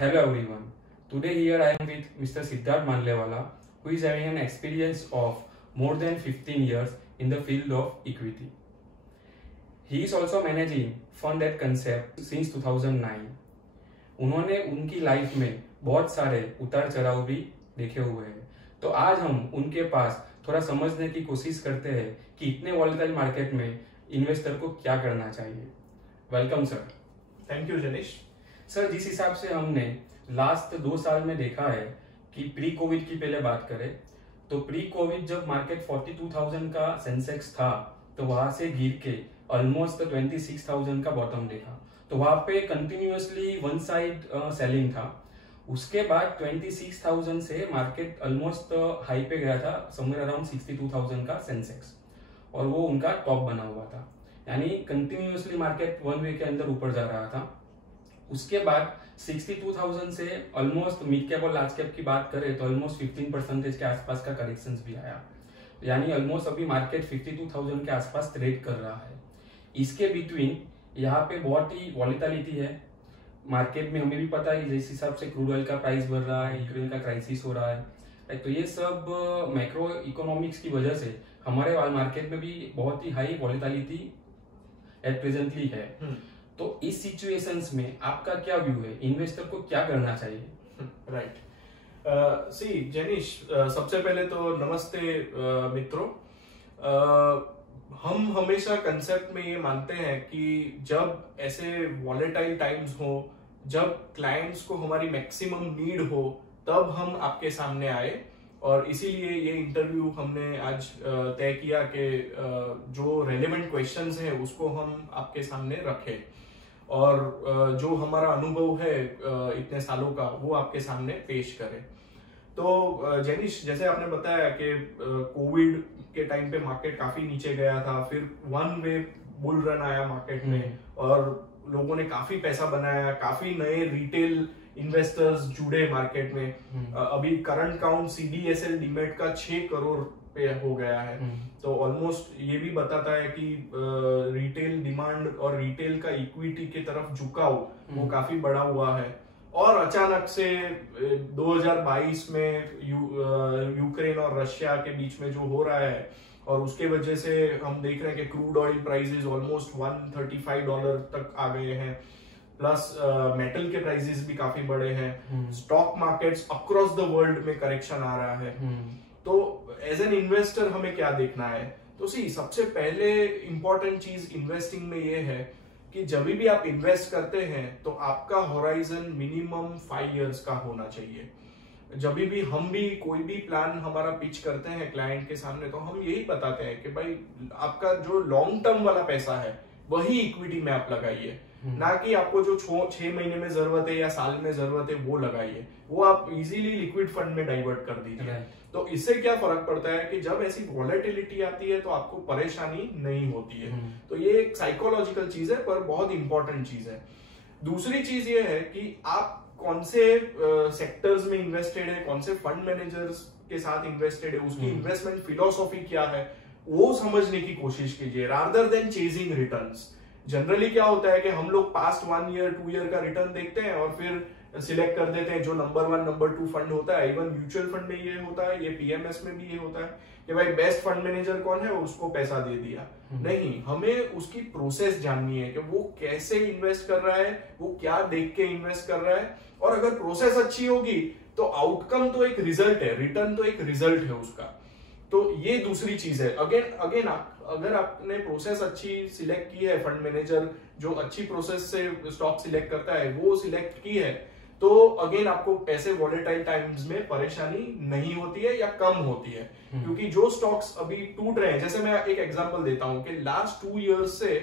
Hello everyone. Today here I am with Mr. Siddharth Manlewala, who is having an experience of more than 15 years in the field of equity. He is also managing fund at Concept since 2009. उन्होंने उनकी life में बहुत सारे उतार चढ़ाव भी देखे हुए हैं, तो आज हम उनके पास थोड़ा समझने की कोशिश करते हैं कि इतने वॉलेटाइल मार्केट में इन्वेस्टर को क्या करना चाहिए। Welcome sir. Thank you Janish. Sir, जिस हिसाब से हमने लास्ट 2 साल में देखा है कि प्री कोविड की पहले बात करें तो प्री कोविड जब मार्केट 42,000 का सेंसेक्स था तो वहां से गिर के ऑलमोस्ट 26,000 का बॉटम देखा, तो वहां पे कंटिन्यूअसली वन साइड सेलिंग था। उसके बाद 26,000 से मार्केट ऑलमोस्ट हाई पे गया था, समवेयर अराउंड 62,000 का सेंसेक्स, और वो उनका टॉप बना हुआ था, यानी कंटिन्यूअसली मार्केट वन वे के अंदर ऊपर जा रहा था। उसके बाद 62,000 से ऑलमोस्ट मिड कैप और लार्ज कैप की बात करें तो ऑलमोस्ट 15% के आसपास का करेक्शन भी आया, यानी ऑलमोस्ट अभी मार्केट 52,000 के आसपास ट्रेड कर रहा है। इसके बिटवीन यहाँ पे बहुत ही वॉलेटिलिटी है मार्केट में, हमें भी पता है जिस हिसाब से क्रूड ऑयल का प्राइस बढ़ रहा है, यूक्रेन का क्राइसिस हो रहा है, तो ये सब मैक्रो इकोनॉमिक्स की वजह से हमारे मार्केट में भी बहुत ही हाई वॉलेटिलिटी एट प्रेजेंटली है। तो इस सिचुएशंस में आपका क्या व्यू है, इन्वेस्टर को क्या करना चाहिए? राइट। सी जेनिश, सबसे पहले तो नमस्ते मित्रों। हम हमेशा कंसेप्ट में ये मानते हैं कि जब ऐसे वॉलेटाइल टाइम्स हो, जब क्लाइंट्स को हमारी मैक्सिमम नीड हो, तब हम आपके सामने आए, और इसीलिए ये इंटरव्यू हमने आज तय किया कि जो रेलेवेंट क्वेश्चंस हैं उसको हम आपके सामने रखें, और जो हमारा अनुभव है इतने सालों का वो आपके सामने पेश करें। तो जेनिश, जैसे आपने बताया कि कोविड के टाइम पे मार्केट काफी नीचे गया था, फिर वन वे बुल रन आया मार्केट में, और लोगों ने काफी पैसा बनाया, काफी नए रिटेल इन्वेस्टर्स जुड़े मार्केट में। अभी करंट काउंट CDSL डीमेट का 6 करोड़ पे हो गया है, तो ऑलमोस्ट ये भी बताता है कि रिटेल डिमांड और रिटेल का इक्विटी की तरफ झुकाव वो काफी बढ़ा हुआ है। और अचानक से 2022 में यूक्रेन और रशिया के बीच में जो हो रहा है, और उसके वजह से हम देख रहे हैं कि क्रूड ऑयल प्राइसेस ऑलमोस्ट $135 तक आ गए हैं, प्लस मेटल के प्राइसेस भी काफी बढ़े हैं। Stock markets across the world में करेक्शन आ रहा है। तो एज एन इन्वेस्टर हमें क्या देखना है? तो सबसे पहले इंपॉर्टेंट चीज इन्वेस्टिंग में ये है कि जब भी आप इन्वेस्ट करते हैं तो आपका होराइजन मिनिमम 5 इयर्स का होना चाहिए। जब भी हम भी कोई भी प्लान हमारा पिच करते हैं क्लाइंट के सामने, तो हम यही बताते हैं कि भाई आपका जो लॉन्ग टर्म वाला पैसा है वही इक्विटी में आप लगाइए, ना कि आपको जो 6 महीने में जरूरत है या साल में जरूरत है वो लगाइए, वो आप इजीली लिक्विड फंड में डाइवर्ट कर दीजिए। तो इससे क्या फर्क पड़ता है कि जब ऐसी वॉलेटिलिटी आती है तो आपको परेशानी नहीं होती है। तो ये एक साइकोलॉजिकल चीज है, पर बहुत इंपॉर्टेंट चीज है। दूसरी चीज ये है कि आप कौन से सेक्टर्स में इन्वेस्टेड है, कौन से फंड मैनेजर्स के साथ इन्वेस्टेड है, उसकी इन्वेस्टमेंट फिलोसॉफी क्या है, वो समझने की कोशिश कीजिए, rather than chasing returns. Generally क्या होता है कि हम लोग पास्ट 1 ईयर 2 ईयर का रिटर्न देखते हैं और फिर सिलेक्ट कर देते हैं जो नंबर 1 नंबर 2 फंड होता है। इवन म्यूचुअल फंड में ये होता है, ये PMS में भी ये होता है कि भाई बेस्ट फंड मैनेजर कौन है, उसको पैसा दे दिया। नहीं, हमें उसकी प्रोसेस जाननी है कि वो कैसे इन्वेस्ट कर रहा है, वो क्या देख के इन्वेस्ट कर रहा है, और अगर प्रोसेस अच्छी होगी तो आउटकम तो एक रिजल्ट है, रिटर्न तो एक रिजल्ट है उसका। तो ये दूसरी चीज है। अगेन अगर आपने प्रोसेस अच्छी सिलेक्ट की है, फंड मैनेजर जो अच्छी प्रोसेस से स्टॉक सिलेक्ट करता है वो सिलेक्ट की है, तो अगेन आपको ऐसे वॉलेटाइल टाइम्स में परेशानी नहीं होती है या कम होती है, क्योंकि जो स्टॉक्स अभी टूट रहे हैं, जैसे मैं एक एग्जांपल देता हूं कि लास्ट 2 इयर्स से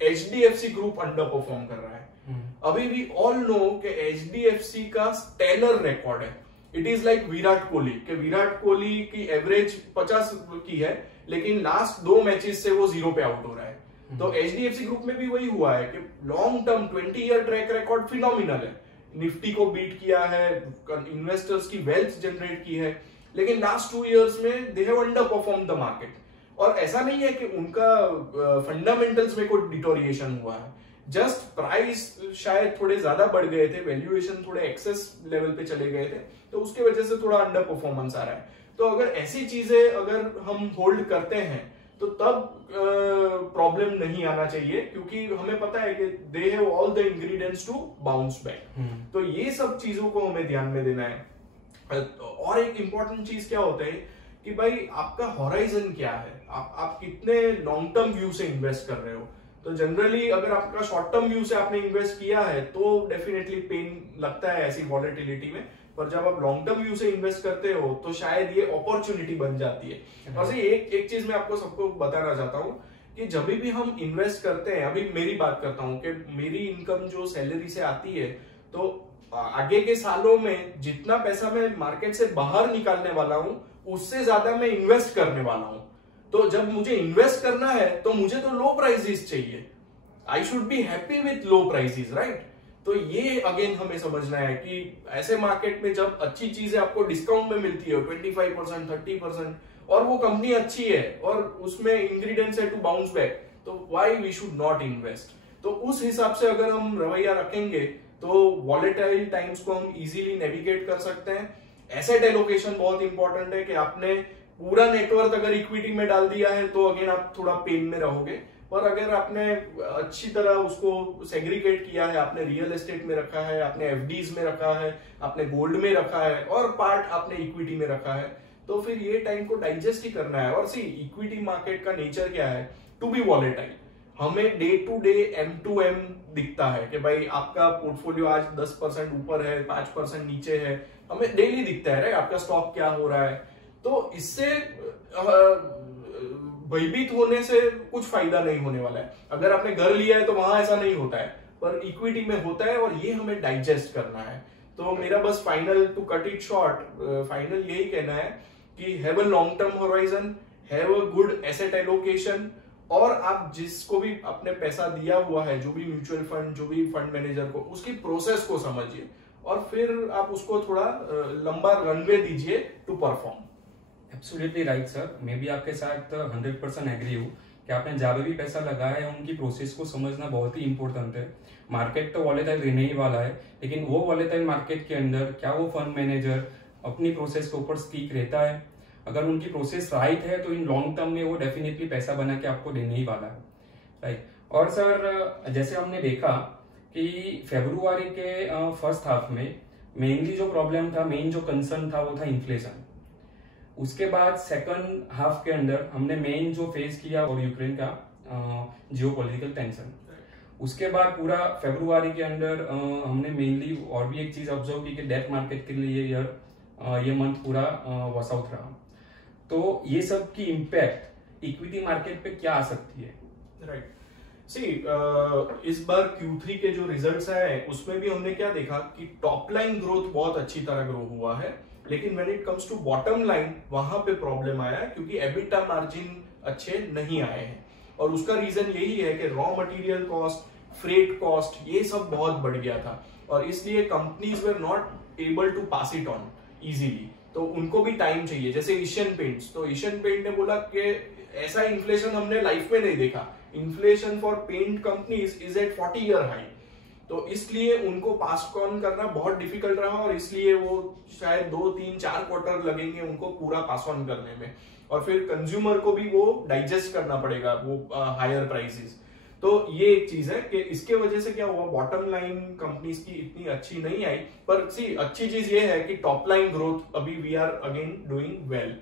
HDFC ग्रुप अंडर परफॉर्म कर रहा है। अभी वी ऑल नो कि HDFC का स्टेलर रिकॉर्ड है। It is like Virat Kohli, कि विराट कोहली की एवरेज 50 की है, लेकिन लास्ट 2 मैचेस से वो 0 पे आउट हो रहा है। तो HDFC ग्रुप में भी वही हुआ है कि long term 20 year track record phenomenal है, निफ्टी को बीट किया है, इन्वेस्टर्स की वेल्थ जनरेट की है, लेकिन लास्ट 2 इयर्स में they have under perform the market. और ऐसा नहीं है कि उनका फंडामेंटल्स में कोई डिटोरिएशन हुआ है, जस्ट प्राइस शायद थोड़े ज्यादा बढ़ गए थे, वैल्यूएशन थोड़े एक्सेस लेवल पे चले गए थे, तो उसके वजह से थोड़ा अंडर परफॉर्मेंस आ रहा है। तो अगर ऐसी चीजें अगर हम होल्ड करते हैं तो तब प्रॉब्लम नहीं आना चाहिए, क्योंकि हमें पता है कि they have all the ingredients to bounce back. तो ये सब चीजों को हमें ध्यान में देना है। और एक इंपॉर्टेंट चीज क्या होता है कि भाई आपका हॉराइजन क्या है, आप कितने लॉन्ग टर्म व्यू से इन्वेस्ट कर रहे हो। तो जनरली अगर आपका शॉर्ट टर्म व्यू से आपने इन्वेस्ट किया है तो डेफिनेटली पेन लगता है ऐसी वॉलेटिलिटी में, पर जब आप लॉन्ग टर्म व्यू से इन्वेस्ट करते हो तो शायद ये अपॉर्चुनिटी बन जाती है। और एक चीज मैं आपको सबको बताना चाहता हूँ कि जब भी हम इन्वेस्ट करते हैं, अभी मेरी बात करता हूँ कि मेरी इनकम जो सैलरी से आती है, तो आगे के सालों में जितना पैसा मैं मार्केट से बाहर निकालने वाला हूँ उससे ज्यादा मैं इन्वेस्ट करने वाला हूँ। तो जब मुझे इन्वेस्ट करना है तो मुझे तो लो प्राइसेस चाहिए, I should be happy with low prices, right. तो ये अगेन हमें समझना है कि ऐसे मार्केट में जब अच्छी चीजें आपको डिस्काउंट में मिलती है 25%, 30%, और वो कंपनी अच्छी है और उसमें इंग्रेडिएंट्स है टू बाउंस बैक, तो why we should not invest. तो उस हिसाब से अगर हम रवैया रखेंगे तो वॉलेटाइल टाइम्स को हम इजीली नेविगेट कर सकते हैं। एसेट एलोकेशन बहुत इंपॉर्टेंट है कि आपने पूरा नेटवर्क अगर इक्विटी में डाल दिया है तो अगेन आप थोड़ा पेन में रहोगे, पर अगर आपने अच्छी तरह उसको सेग्रीगेट किया है, आपने रियल एस्टेट में रखा है, आपने एफडीज में रखा है, आपने गोल्ड में रखा है और पार्ट आपने इक्विटी में रखा है, तो फिर ये टाइम को डाइजेस्ट ही करना है। और सी इक्विटी मार्केट का नेचर क्या है, टू बी वॉलेटाइल। हमें डे टू डे M2M दिखता है कि भाई आपका पोर्टफोलियो आज 10% ऊपर है, 5% नीचे है, हमें डेली दिखता है राइट, आपका स्टॉक क्या हो रहा है। तो इससे भयभीत होने से कुछ फायदा नहीं होने वाला है। अगर आपने घर लिया है तो वहां ऐसा नहीं होता है, पर इक्विटी में होता है, और ये हमें डाइजेस्ट करना है। तो मेरा बस final, to cut it short, final यही कहना है कि have a long term horizon, have a good asset allocation, और आप जिसको भी अपने पैसा दिया हुआ है, जो भी म्यूचुअल फंड, जो भी फंड मैनेजर को, उसकी प्रोसेस को समझिए और फिर आप उसको थोड़ा लंबा रनवे दीजिए to perform. Absolutely right sir, मैं भी आपके साथ 100% एग्री हूँ कि आपने जहाँ भी पैसा लगाया है उनकी प्रोसेस को समझना बहुत ही इंपॉर्टेंट है। मार्केट तो वॉलेटाइल रहने ही वाला है, लेकिन वो वॉलेटाइल मार्केट के अंदर क्या वो फंड मैनेजर अपनी प्रोसेस के ऊपर स्टिक रहता है? अगर उनकी प्रोसेस राइट है तो इन लॉन्ग टर्म में वो डेफिनेटली पैसा बना के आपको देने ही वाला है, राइट। और सर जैसे हमने देखा कि फरवरी के फर्स्ट हाफ में मेनली जो प्रॉब्लम था, मेन जो कंसर्न था वो था इन्फ्लेशन। उसके बाद सेकंड हाफ के अंदर हमने मेन जो फेस किया और यूक्रेन का जियोपॉलिटिकल टेंशन। उसके बाद पूरा फरवरी के अंदर हमने मेनली और भी एक चीज ऑब्जर्व की कि डेट मार्केट के लिए ये मंथ पूरा वॉशआउट रहा। तो ये सब की इम्पैक्ट इक्विटी मार्केट पे क्या आ सकती है? राइट, सी इस बार Q3 के जो रिजल्ट्स आए उसमें भी हमने क्या देखा कि टॉप लाइन ग्रोथ बहुत अच्छी तरह ग्रो हुआ है, लेकिन when it comes to bottom line वहां पे प्रॉब्लम आया है, क्योंकि एबिटा मार्जिन अच्छे नहीं आए हैं। और उसका रीजन यही है कि raw material cost, freight cost, ये सब बहुत बढ़ गया था, और इसलिए companies were not able to pass it on easily. तो उनको भी टाइम चाहिए। जैसे एशियन पेंट्स, तो एशियन पेंट ने बोला कि ऐसा इन्फ्लेशन हमने लाइफ में नहीं देखा, inflation for paint companies is at 40 year high. तो इसलिए उनको पास ऑन करना बहुत डिफिकल्ट रहा, और इसलिए वो शायद 2, 3, 4 क्वार्टर लगेंगे उनको पूरा पास ऑन करने में, और फिर कंज्यूमर को भी वो डाइजेस्ट करना पड़ेगा वो हायर प्राइसेस। तो ये एक चीज है कि इसके वजह से क्या हुआ, बॉटम लाइन कंपनीज की इतनी अच्छी नहीं आई। पर सी अच्छी चीज ये है कि टॉप लाइन ग्रोथ अभी we are again doing well.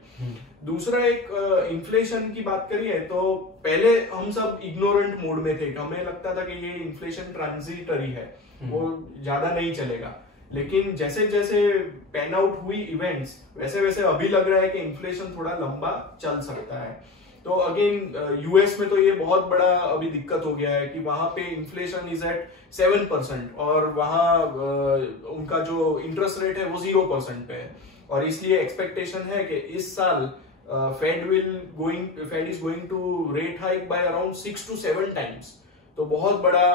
दूसरा एक इन्फ्लेशन की बात करिए तो पहले हम सब इग्नोरेंट मोड में थे, हमें लगता था कि ये इन्फ्लेशन ट्रांजिटरी है, वो ज्यादा नहीं चलेगा। लेकिन जैसे जैसे पैन आउट हुई इवेंट्स, वैसे वैसे अभी लग रहा है कि इन्फ्लेशन थोड़ा लंबा चल सकता है। तो अगेन यूएस में तो ये बहुत बड़ा अभी दिक्कत हो गया है कि वहां पे इन्फ्लेशन इज एट 7% और वहां उनका जो इंटरेस्ट रेट है वो 0% पे है, और इसलिए एक्सपेक्टेशन है कि इस साल Fed is going to rate hike by around 6 to 7 times. तो बहुत बड़ा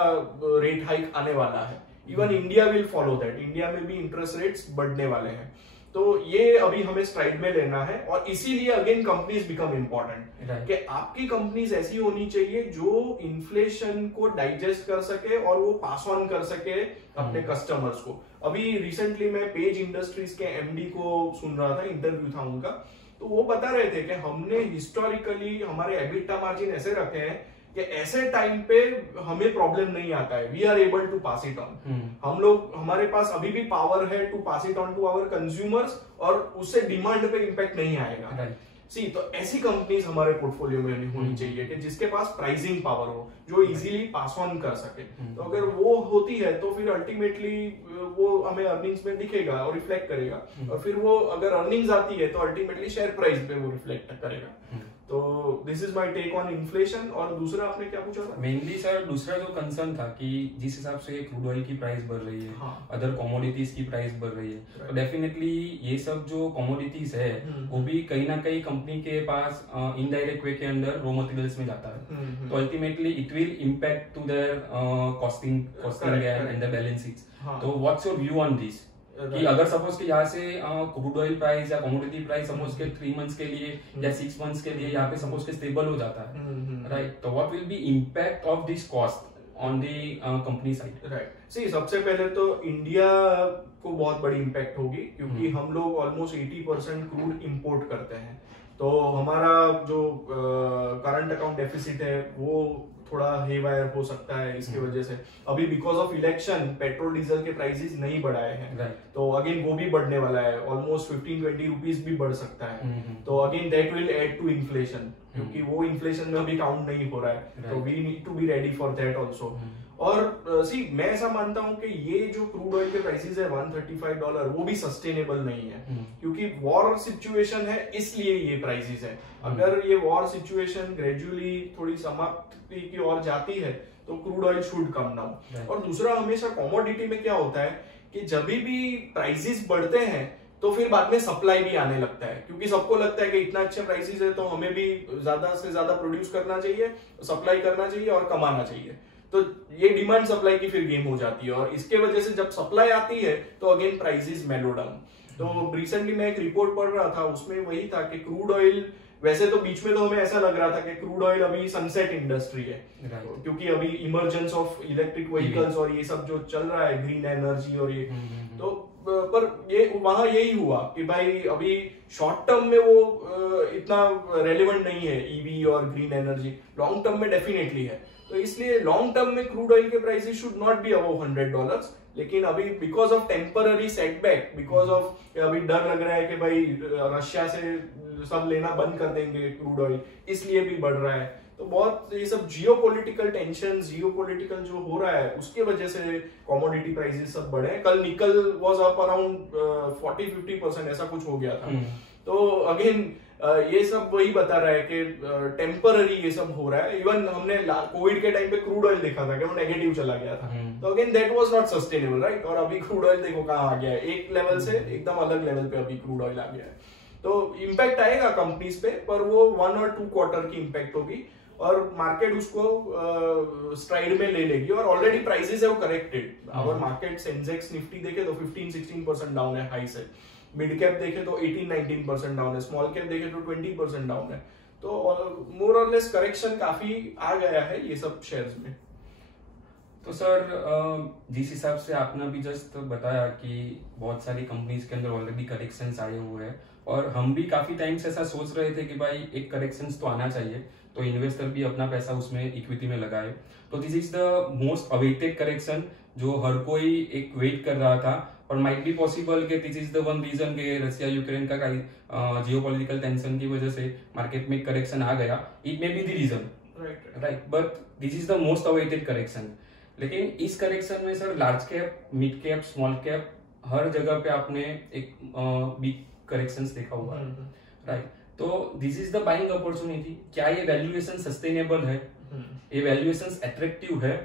रेट हाइक आने वाला है। Even India will follow that, India में भी इंटरेस्ट रेट्स बढ़ने वाले हैं। तो ये अभी हमें स्ट्राइड में लेना है, और इसीलिए अगेन कंपनीज बिकम इम्पोर्टेंट कि आपकी कंपनीज ऐसी होनी चाहिए जो इन्फ्लेशन को डाइजेस्ट कर सके और वो पास ऑन कर सके अपने कस्टमर्स को। अभी रिसेंटली मैं पेज इंडस्ट्रीज के एमडी को सुन रहा था, इंटरव्यू था उनका, तो वो बता रहे थे कि हमने हिस्टोरिकली हमारे एबिटा मार्जिन ऐसे रखे हैं कि ऐसे टाइम पे हमें प्रॉब्लम नहीं आता है, we are able to pass it on. हम लोग, हमारे पास अभी भी पावर है to pass it on to our consumers, और उससे डिमांड पे इम्पैक्ट नहीं आएगा। सी, तो ऐसी कंपनीज हमारे पोर्टफोलियो में होनी चाहिए कि जिसके पास प्राइसिंग पावर हो, जो इजीली पास ऑन कर सके। तो अगर वो होती है तो फिर अल्टीमेटली वो हमें अर्निंग्स में दिखेगा और रिफ्लेक्ट करेगा, और फिर वो अगर अर्निंग्स आती है तो अल्टीमेटली शेयर प्राइस पे वो रिफ्लेक्ट करेगा। तो this is my take on inflation. और दूसरा आपने क्या पूछा था? मेनली सर दूसरा जो कंसर्न था कि जिस हिसाब से क्रूड ऑयल की प्राइस बढ़ रही है, अदर कमोडिटीज की प्राइस बढ़ रही है, तो डेफिनेटली ये सब जो कमोडिटीज है वो भी कहीं ना कहीं कंपनी के पास इनडायरेक्ट वे के अंदर रॉ मटेरियल्स में जाता है। तो ultimately it will impact to their costing and the balance sheets. तो what's your view on this कि अगर सपोज कि यहाँ से क्रूड ऑयल प्राइस या कमोडिटी प्राइस सपोज के 3 मंथ्स के लिए या 6 मंथ्स के लिए यहाँ पे सपोज के स्टेबल हो जाता है, राइट, तो what will be impact of this cost on the company side? Right, see, सबसे पहले तो इंडिया को बहुत बड़ी इम्पैक्ट होगी, क्योंकि हम लोग ऑलमोस्ट 80% क्रूड इंपोर्ट करते हैं। तो हमारा जो करंट अकाउंट डेफिसिट है वो थोड़ा हेवायर हो सकता है इसकी वजह से। अभी because of election petrol diesel के प्राइसेस नहीं बढ़ाए हैं, तो अगेन वो भी बढ़ने वाला है, ऑलमोस्ट 15-20 रुपीज भी बढ़ सकता है। तो again that will add to inflation, क्योंकि वो इन्फ्लेशन में अभी काउंट नहीं हो रहा है, तो we need to be ready for that also. और सी, मैं ऐसा मानता हूं कि ये जो क्रूड ऑयल के प्राइसेस है $135, वो भी सस्टेनेबल नहीं है, क्योंकि वॉर सिचुएशन है, इसलिए ये प्राइसेस है। अगर ये वॉर सिचुएशन ग्रेजुअली थोड़ी समाप्ति की ओर जाती है तो crude oil should come down. और दूसरा, हमेशा कमोडिटी में क्या होता है कि जब भी प्राइसेस बढ़ते हैं तो फिर बाद में सप्लाई भी आने लगता है, क्योंकि सबको लगता है कि इतना अच्छे प्राइसेस है तो हमें भी ज्यादा से ज्यादा प्रोड्यूस करना चाहिए, सप्लाई करना चाहिए और कमाना चाहिए। तो ये डिमांड सप्लाई की फिर गेम हो जाती है, और इसके वजह से जब सप्लाई आती है तो अगेन प्राइसेस मेलो डाउन। तो रिसेंटली मैं एक रिपोर्ट पढ़ रहा था, उसमें वही था कि क्रूड ऑयल, वैसे तो बीच में तो हमें ऐसा लग रहा था कि क्रूड ऑयल अभी सनसेट इंडस्ट्री है, क्योंकि अभी इमर्जेंस ऑफ इलेक्ट्रिक व्हीकल्स और ये सब जो चल रहा है, ग्रीन एनर्जी और ये, तो पर ये वहां यही हुआ कि भाई अभी शॉर्ट टर्म में वो इतना रेलेवेंट नहीं है ईवी और ग्रीन एनर्जी, लॉन्ग टर्म में डेफिनेटली है। तो इसलिए लॉन्ग टर्म में क्रूड ऑयल के prices should not be above $100, लेकिन अभी because of temporary setback, because of अभी डर लग रहा है कि भाई रशिया से सब लेना बंद कर देंगे क्रूड ऑयल, इसलिए भी बढ़ रहा है। तो बहुत ये सब जियोपॉलिटिकल टेंशन, जियोपॉलिटिकल जो हो रहा है उसके वजह से कमोडिटी प्राइसेस सब बढ़े हैं। कल निकल वाज अप अराउंड 40-50% ऐसा कुछ हो गया था। तो अगेन ये सब वही बता रहा है कि टेम्पररी ये सब हो रहा है। इवन हमने कोविड के टाइम पे क्रूड ऑयल देखा था कि वो नेगेटिव चला गया था, तो again that was not sustainable, right. और अभी क्रूड ऑयल देखो कहाँ आ गया है, एक लेवल से एकदम अलग लेवल पे अभी क्रूड ऑयल आ गया है। तो इम्पैक्ट आएगा कंपनीज पे, पर वो 1 और 2 क्वार्टर की इम्पैक्ट होगी और मार्केट उसको स्ट्राइड में ले लेगी। और ऑलरेडी प्राइसेस है वो करेक्टेड। अगर मार्केट सेंसेक्स निफ्टी देखे तो 15-16% डाउन है हाई से, मिड कैप देखे तो 18-19% डाउन है, स्मॉल कैप देखे तो 20% डाउन है। तो मोर और लेस करेक्शन काफी आ गया है ये सब शेयर्स में। तो सर जिस हिसाब से आपने अभी जस्ट बताया कि बहुत सारी कंपनीज के अंदर ऑलरेडी करेक्शंस आए हुए हैं, और हम भी काफी टाइम से ऐसा सोच रहे थे कि भाई एक करेक्शंस तो आना चाहिए, तो इन्वेस्टर भी अपना पैसा उसमें इक्विटी में लगाए। तो this is the most awaited correction जो हर कोई एक वेट कर रहा था, और माइट बी पॉसिबल कि this is the one reason कि रशिया यूक्रेन का जियोपॉलिटिकल टेंशन की वजह से मार्केट में करेक्शन आ गया। It may be the reason, right, but this is the most awaited correction. लेकिन इस करेक्शन में sir large cap, mid cap, small cap हर जगह पे आपने एक बिग करेक्शंस देखा हुआ है, राइट। तो this is the buying opportunity. क्या ये वैल्यूएशन सस्टेनेबल है, ये वैल्यूएशन अट्रैक्टिव है?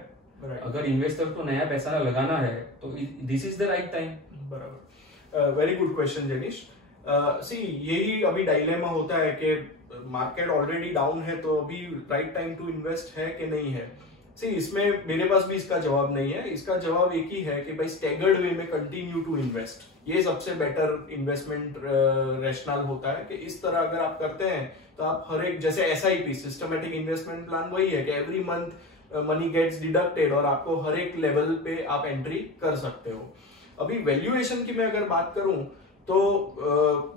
अगर इन्वेस्टर को नया पैसा लगाना है तो this is the right time. बराबर, वेरी गुड क्वेश्चन जनीश। सी, यही अभी डायलेमा होता है कि मार्केट ऑलरेडी डाउन है, तो अभी राइट टाइम टू इन्वेस्ट है कि नहीं है। इसमें मेरे पास भी इसका जवाब नहीं है। इसका जवाब एक ही है कि भाई स्टैगर्ड वे में कंटिन्यू टू इन्वेस्ट, ये सबसे बेटर इन्वेस्टमेंट रैशनल होता है। कि इस तरह अगर आप करते हैं तो आप हर एक, जैसे SIP सिस्टमेटिक इन्वेस्टमेंट प्लान वही है कि every month money gets deducted और आपको हर एक लेवल पे आप एंट्री कर सकते हो। अभी वैल्यूएशन की मैं अगर बात करूं तो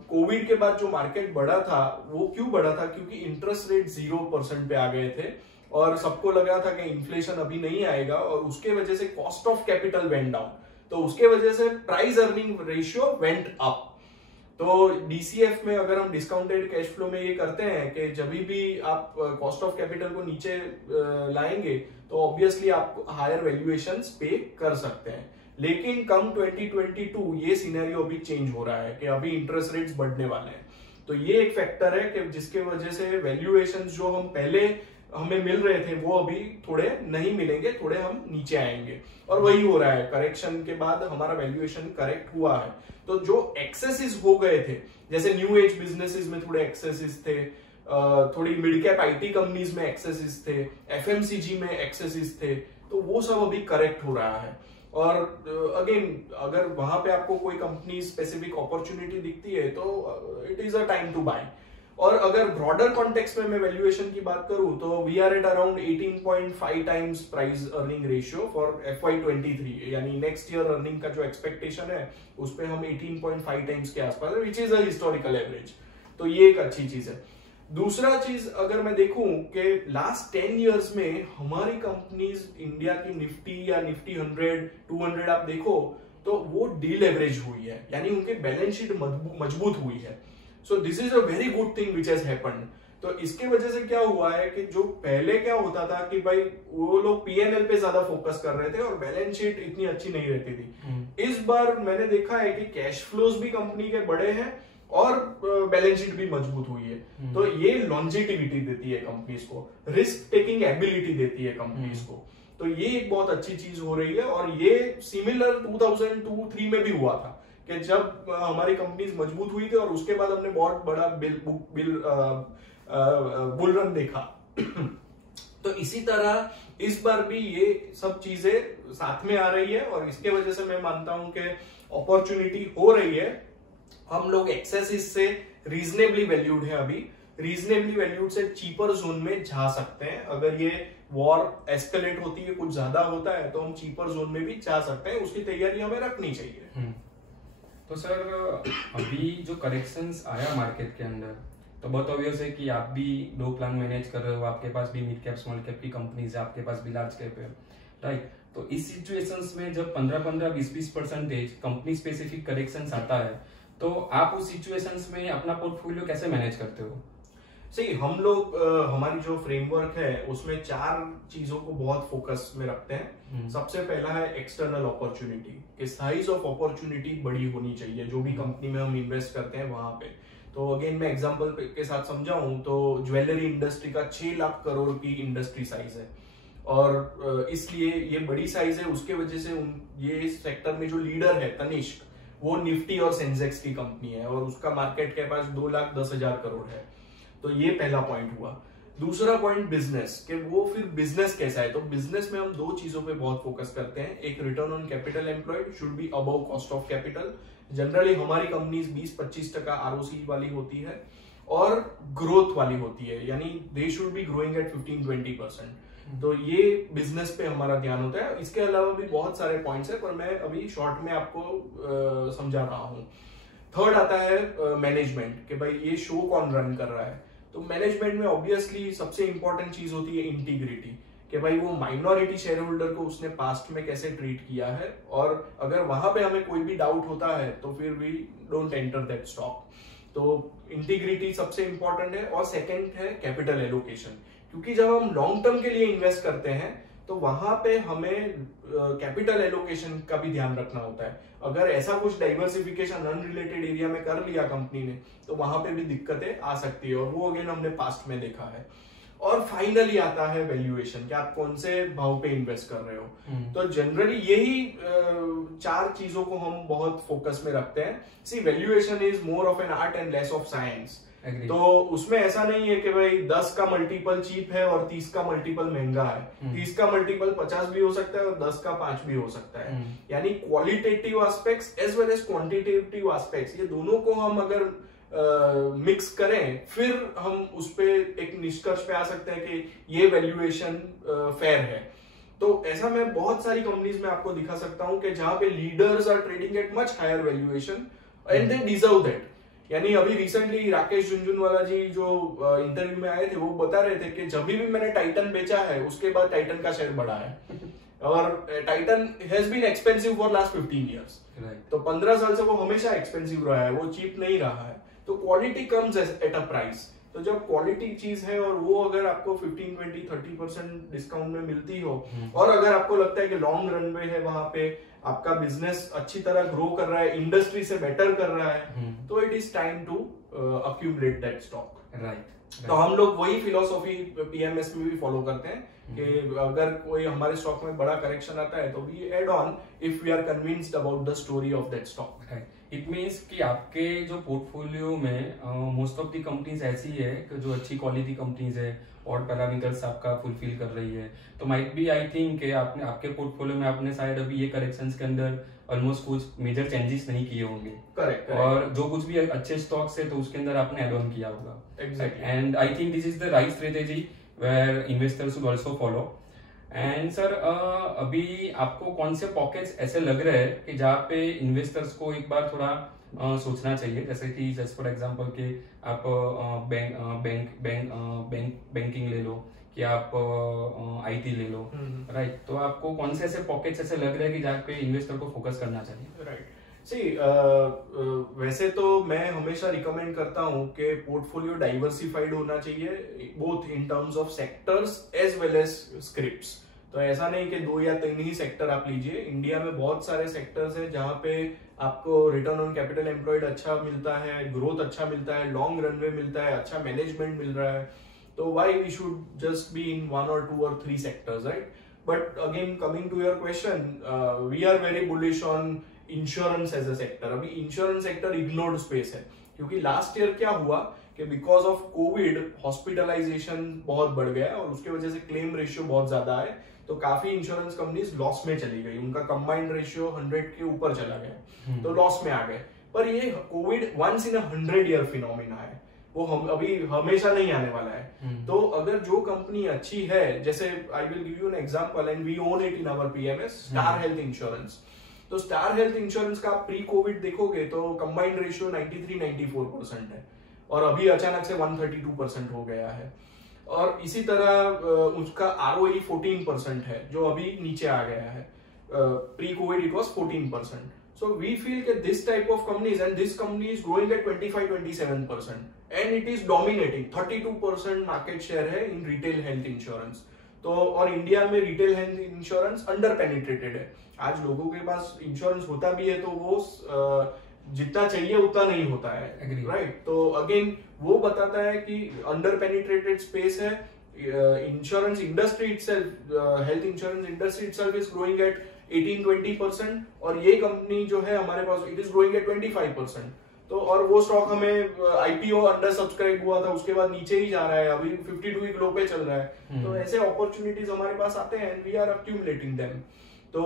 कोविड के बाद जो मार्केट बढ़ा था वो क्यों बढ़ा था, क्योंकि इंटरेस्ट रेट 0% पे आ गए थे और सबको लगा था कि इन्फ्लेशन अभी नहीं आएगा और उसके वजह से cost of capital went down, तो उसके वजह से price earning ratio went up. तो DCF में अगर हम डिस्काउंटेड कैश फ्लो में ये करते हैं कि जब भी आप कॉस्ट ऑफ कैपिटल को नीचे लाएंगे तो ऑब्वियसली आप हायर वैल्यूएशंस पे कर सकते हैं। लेकिन कम 2022 ये सिनेरियो अभी चेंज हो रहा है कि अभी इंटरेस्ट रेट्स बढ़ने वाले हैं, तो ये एक फैक्टर है कि जिसके वजह से वैल्यूएशंस जो हम पहले हमें मिल रहे थे वो अभी थोड़े नहीं मिलेंगे, थोड़े हम नीचे आएंगे। और वही हो रहा है, करेक्शन के बाद हमारा वैल्यूएशन करेक्ट हुआ है। तो जो एक्सेसिस हो गए थे, जैसे न्यू एज बिजनेसेस में थोड़े एक्सेसिस थे, थोड़ी मिड कैप IT कंपनीज में एक्सेसिस थे, FMCG में एक्सेसिस थे, तो वो सब अभी करेक्ट हो रहा है। और अगेन अगर वहां पे आपको कोई कंपनी स्पेसिफिक अपॉर्चुनिटी दिखती है तो it is a time to buy. और अगर ब्रॉडर कॉन्टेक्स्ट में मैं वैल्यूएशन की बात करूं तो we are at around 18.5 times price earning ratio for FY23, यानी नेक्स्ट ईयर अर्निंग का जो एक्सपेक्टेशन है उस पे हम 18.5 टाइम्स के आसपास है, which is a historical average. तो ये एक अच्छी चीज है। दूसरा चीज अगर मैं देखूं कि लास्ट 10 इयर्स में हमारी कंपनीज इंडिया की निफ्टी या निफ्टी 100, 200 आप देखो तो वो डीलेवरेज हुई है, यानी उनके बैलेंस शीट मजबूत हुई है। So this is a very good thing which has happened. तो इसके वजह से क्या हुआ है कि जो पहले क्या होता था कि भाई वो लोग PNL पे ज्यादा फोकस कर रहे थे और बैलेंस शीट इतनी अच्छी नहीं रहती थी। इस बार मैंने देखा है कि कैश फ्लोज भी कंपनी के बड़े हैं और बैलेंस शीट भी मजबूत हुई है। तो ये लॉन्जिटिविटी देती है कंपनीज को, रिस्क टेकिंग एबिलिटी देती है कंपनीज को। तो ये एक बहुत अच्छी चीज हो रही है और ये सिमिलर 2002-3 में भी हुआ था कि जब हमारी कंपनीज मजबूत हुई थी और उसके बाद हमने बहुत बड़ा बुल रन देखा। तो इसी तरह इस बार भी ये सब चीजें साथ में आ रही है और इसके वजह से मैं मानता हूं कि अपॉर्चुनिटी हो रही है। हम लोग एक्सेसिस से रीजनेबली वैल्यूड है, अभी रीजनेबली वैल्यूड से चीपर जोन में जा सकते हैं। अगर ये वॉर एस्केलेट होती है, कुछ ज्यादा होता है तो हम चीपर जोन में भी जा सकते हैं, उसकी तैयारी हमें रखनी चाहिए। तो सर अभी जो करेक्शंस आया मार्केट के अंदर तो बहुत ऑब्वियस है कि आप भी दो प्लान मैनेज कर रहे हो, आपके पास भी मिड कैप स्मॉल कैप की कंपनीज है, आपके पास भी लार्ज कैप है, राइट। तो इस सिचुएशंस में जब 15-20% कंपनी स्पेसिफिक करेक्शंस आता है तो आप उस सिचुएशंस में अपना पोर्टफोलियो कैसे मैनेज करते हो? सही, हम लोग हमारी जो फ्रेमवर्क है उसमें 4 चीजों को बहुत फोकस में रखते हैं। सबसे पहला है एक्सटर्नल अपॉर्चुनिटी, कि साइज ऑफ अपॉर्चुनिटी बड़ी होनी चाहिए जो भी कंपनी में हम इन्वेस्ट करते हैं वहां पे। तो अगेन मैं एग्जांपल के साथ समझाऊं तो ज्वेलरी इंडस्ट्री का 6 लाख करोड़ की इंडस्ट्री साइज है और इसलिए ये बड़ी साइज है। उसके वजह से ये सेक्टर में जो लीडर है तनिष्क, वो निफ्टी और सेंसेक्स की कंपनी है और उसका मार्केट के पास 2,10,000 करोड़ है। तो ये पहला पॉइंट हुआ। दूसरा पॉइंट बिजनेस, कि वो फिर बिजनेस कैसा है। तो बिजनेस में हम 2 चीजों पे बहुत फोकस करते हैं। एक, return on capital employed should be above cost of capital. Generally हमारी कंपनीज 20-25% ROC वाली होती है और ग्रोथ वाली होती है, यानी they should be growing at 15-20%। तो ये बिजनेस पे हमारा ध्यान होता है। इसके अलावा भी बहुत सारे पॉइंट्स है पर मैं अभी शॉर्ट में आपको समझा रहा हूं। थर्ड आता है मैनेजमेंट, कि भाई ये शो कौन रन कर रहा है। तो मैनेजमेंट में ऑब्वियसली सबसे इंपॉर्टेंट चीज होती है इंटीग्रिटी, कि भाई वो माइनॉरिटी शेयर होल्डर को उसने पास्ट में कैसे ट्रीट किया है और अगर वहां पे हमें कोई भी डाउट होता है तो फिर we don't enter that stock. तो इंटीग्रिटी सबसे इंपॉर्टेंट है। और सेकंड है कैपिटल एलोकेशन, क्योंकि जब हम लॉन्ग टर्म के लिए इन्वेस्ट करते हैं तो वहां पे हमें कैपिटल एलोकेशन का भी ध्यान रखना होता है। अगर ऐसा कुछ डाइवर्सिफिकेशन अनरिलेटेड एरिया में कर लिया कंपनी ने तो वहां पे भी दिक्कतें आ सकती है और वो अगेन हमने पास्ट में देखा है। और फाइनली आता है वैल्यूएशन, कि आप कौन से भाव पे इन्वेस्ट कर रहे हो। तो जनरली यही 4 चीजों को हम बहुत फोकस में रखते हैं। See, valuation is more of an art and less of science. तो उसमें ऐसा नहीं है कि भाई 10 का मल्टीपल चीप है और 30 का मल्टीपल महंगा है। 30 का मल्टीपल 50 भी हो सकता है और 10 का 5 भी हो सकता है। यानी qualitative aspects as well as quantitative aspects, ये दोनों को हम अगर मिक्स करें, फिर हम उस पे एक निष्कर्ष पे आ सकते हैं कि ये वैल्यूएशन फेयर है। तो ऐसा मैं बहुत सारी कंपनीज में आपको दिखा सकता हूं कि जहां पे leaders are trading at much higher valuation and they deserve that. यानी अभी रिसेंटली राकेश झुनझुनवाला जी जो इंटरव्यू में आए थे, वो बता रहे थे कि जब भी मैंने टाइटन बेचा है उसके बाद टाइटन का शेयर बढ़ा है और Titan has been expensive for last 15 years. तो 15 साल से वो हमेशा एक्सपेंसिव रहा है, वो चीप नहीं रहा है। तो quality comes at a price. तो जब क्वालिटी चीज है और वो अगर आपको 15, 20, 30% डिस्काउंट में मिलती हो और अगर आपको लगता है कि लॉन्ग रनवे है, वहां पे आपका बिजनेस अच्छी तरह ग्रो कर रहा है, इंडस्ट्री से बेटर कर रहा है, तो it is time to accumulate that stock. Right. तो हम लोग वही फिलोसॉफी पीएमएस में भी फॉलो करते हैं कि अगर कोई हमारे स्टॉक में बड़ा करेक्शन आता है तो we add on if we are convinced about the story of that stock. It means कि आपके जो पोर्टफोलियो में मोस्ट ऑफ दी कंपनीज ऐसी है कि जो अच्छी क्वालिटी कंपनीज है और पैरामीटर्स आपका फुलफिल कर रही है। तो माइट बी आई थिंक कि आपने आपके पोर्टफोलियो में आपने शायद अभी ये करेक्शंस के अंदर ऑलमोस्ट कुछ मेजर चेंजेस नहीं किए होंगे। करेक्ट। और जो कुछ भी अच्छे स्टॉक्स है तो उसके अंदर आपने एड ऑन किया होगा। Exactly. And I think this is the right strategy where investors should also follow. And sir अभी आपको कौन से पॉकेट्स ऐसे लग रहे हैं कि जहाँ पे इन्वेस्टर्स को एक बार थोड़ा सोचना चाहिए, जैसे कि जस्ट फॉर एग्जांपल कि आप बैंकिंग ले लो कि आप आईटी ले लो, राइट? तो आपको कौन से ऐसे पॉकेट्स ऐसे लग रहे हैं कि जहाँ पे इन्वेस्टर को फोकस करना चाहिए? राइट। वैसे तो मैं हमेशा रिकमेंड करता हूं कि पोर्टफोलियो डाइवर्सिफाइड होना चाहिए, both in terms of sectors as well as scripts. तो ऐसा नहीं कि 2 या 3 ही सेक्टर आप लीजिए। इंडिया में बहुत सारे सेक्टर्स हैं जहां पे आपको रिटर्न ऑन कैपिटल एम्प्लॉयड अच्छा मिलता है, ग्रोथ अच्छा मिलता है, लॉन्ग रनवे मिलता है, अच्छा मैनेजमेंट मिल रहा है। तो why we should just be in 1 or 2 or 3 sectors, right? But again coming to your question, we are very bullish on insurance as a sector. अभी इंश्योरेंस सेक्टर इग्नोर्ड स्पेस है क्योंकि last year क्या हुआ कि because of Covid hospitalisation बहुत बढ़ गया और उसके वजह से क्लेम रेशियो बहुत ज्यादा है। तो काफी इंश्योरेंस कंपनीज लॉस में चली गई, उनका कंबाइंड रेशियो 100 के ऊपर चला गया, तो लॉस में आ गए। पर ये covid once in 100 year phenomena है, वो हम अभी हमेशा नहीं आने वाला है। तो अगर जो कंपनी अच्छी है, जैसे I will give you an example and we own it in our PMS, Star Health Insurance. तो स्टार हेल्थ इंश्योरेंस का प्री कोविड देखोगे तो कंबाइंड रेशियो 93-94% है और अभी अचानक से 132% हो गया है। और इसी तरह उसका ROE 14% है जो अभी नीचे आ गया है। Pre Covid it was 14%. So we feel that this type of companies, and this company is growing at 25-27% and it is dominating 32% market share है in retail health insurance. तो और इंडिया में retail health insurance under penetrated है। आज लोगों के पास insurance होता भी है तो वो जितना चाहिए उतना नहीं होता है, राइट? तो अगेन वो बताता है कि अंडर पेनिट्रेटेड स्पेस है। Insurance industry itself, health insurance industry itself is growing at 18-20% और ये कंपनी जो है हमारे पास इट इज ग्रोइंग एट 25%। तो और वो स्टॉक हमें आईपीओ अंडर सब्सक्राइब हुआ था, उसके बाद नीचे ही जा रहा है, अभी 52 वीक लो पे चल रहा है। तो ऐसे अपॉर्चुनिटीज हमारे पास आते हैं, वी आर अक्यूमुलेटिंग देम। तो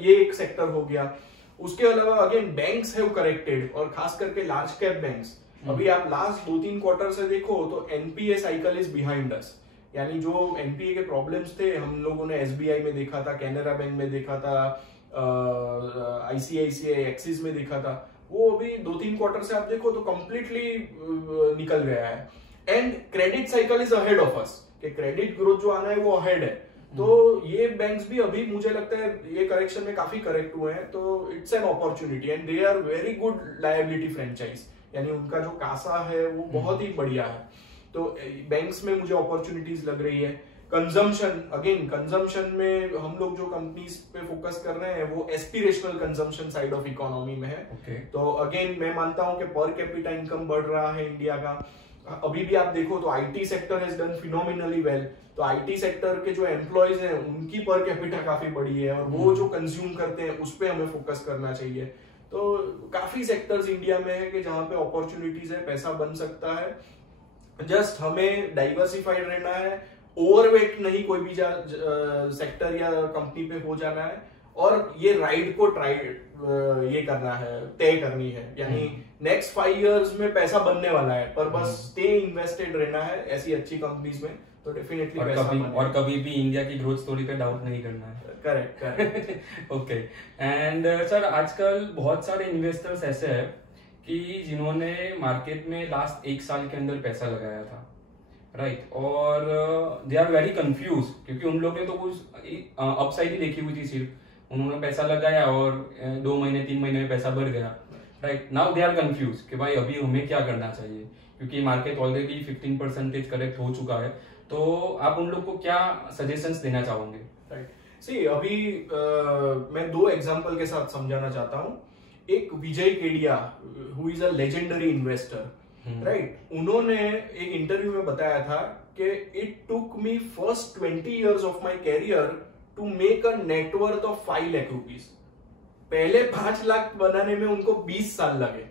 ये एक सेक्टर हो गया। उसके अलावा अगेन बैंक्स हैव करेक्टेड और खास करके लार्ज कैप बैंक्स। अभी आप लास्ट 2-3 क्वार्टर से देखो तो NPA cycle is behind us, यानी जो एनपीए के प्रॉब्लम्स थे हम लोगों ने एसबीआई में देखा था, कैनरा बैंक में देखा था, आईसीआईसीआई एक्सिस में देखा था, वो अभी 2-3 क्वार्टर से आप देखो तो कंप्लीटली निकल गया है। And credit cycle is ahead of us, कि क्रेडिट ग्रोथ जो आना है वो अहेड है। तो ये बैंक्स भी अभी मुझे लगता है ये करेक्शन में काफी करेक्ट हुए हैं, तो it's an opportunity and they are very good liability franchise, यानी उनका जो कासा है वो बहुत ही बढ़िया है। तो बैंक्स में मुझे अपॉर्चुनिटीज लग रही है। कंजम्पशन, अगेन कंजम्पशन में हम लोग जो कंपनीज पे फोकस कर रहे हैं वो aspirational consumption side of economy में है। तो अगेन मैं मानता हूं कि पर कैपिटा इनकम बढ़ रहा है इंडिया का। अभी भी आप देखो तो IT sector has done phenomenally well. तो आईटी सेक्टर के जो एम्प्लॉयज हैं उनकी पर कैपिटा काफी बड़ी है और वो जो कंज्यूम करते हैं उस पर हमें फोकस करना चाहिए। तो काफी सेक्टर्स इंडिया में है कि जहां पे अपॉर्चुनिटीज है, पैसा बन सकता है। जस्ट हमें डाइवर्सिफाइड रहना है, ओवरवेट नहीं कोई भी सेक्टर या कंपनी पे हो जाना है, और ये राइड को ये करना है, तय करनी है। यानी नेक्स्ट 5 इयर्स में पैसा बनने वाला है, पर बस स्टे इन्वेस्टेड रहना है ऐसी अच्छी कंपनीज में, तो डेफिनेटली और कभी भी इंडिया की ग्रोथ स्टोरी पे डाउट नहीं करना है। करेक्ट। ओके। एंड सर, आजकल बहुत सारे इन्वेस्टर्स ऐसे हैं कि जिन्होंने मार्केट में लास्ट 1 साल के अंदर पैसा लगाया था, राइट, और दे आर वेरी कंफ्यूज, क्योंकि उन लोगों ने तो कुछ अपसाइड ही देखी हुई थी सिर्फ। उन्होंने पैसा लगाया और 2 महीने 3 महीने में पैसा बढ़ गया, right. Now they are confuse कि भाई अभी हमें क्या करना चाहिए, क्योंकि मार्केट ऑलरेडी 15% करेक्ट हो चुका है। तो आप उन लोग को क्या सजेशंस देना चाहोगे? राइट, सी अभी मैं 2 एग्जांपल के साथ समझाना चाहता हूँ। एक Vijay Kedia, who is a legendary investor, right, उन्होंने एक इंटरव्यू में बताया था कि it took me first 20 years of my career to make a net worth of 5 lakh rupees. पहले 5 लाख बनाने में उनको 20 साल लगे,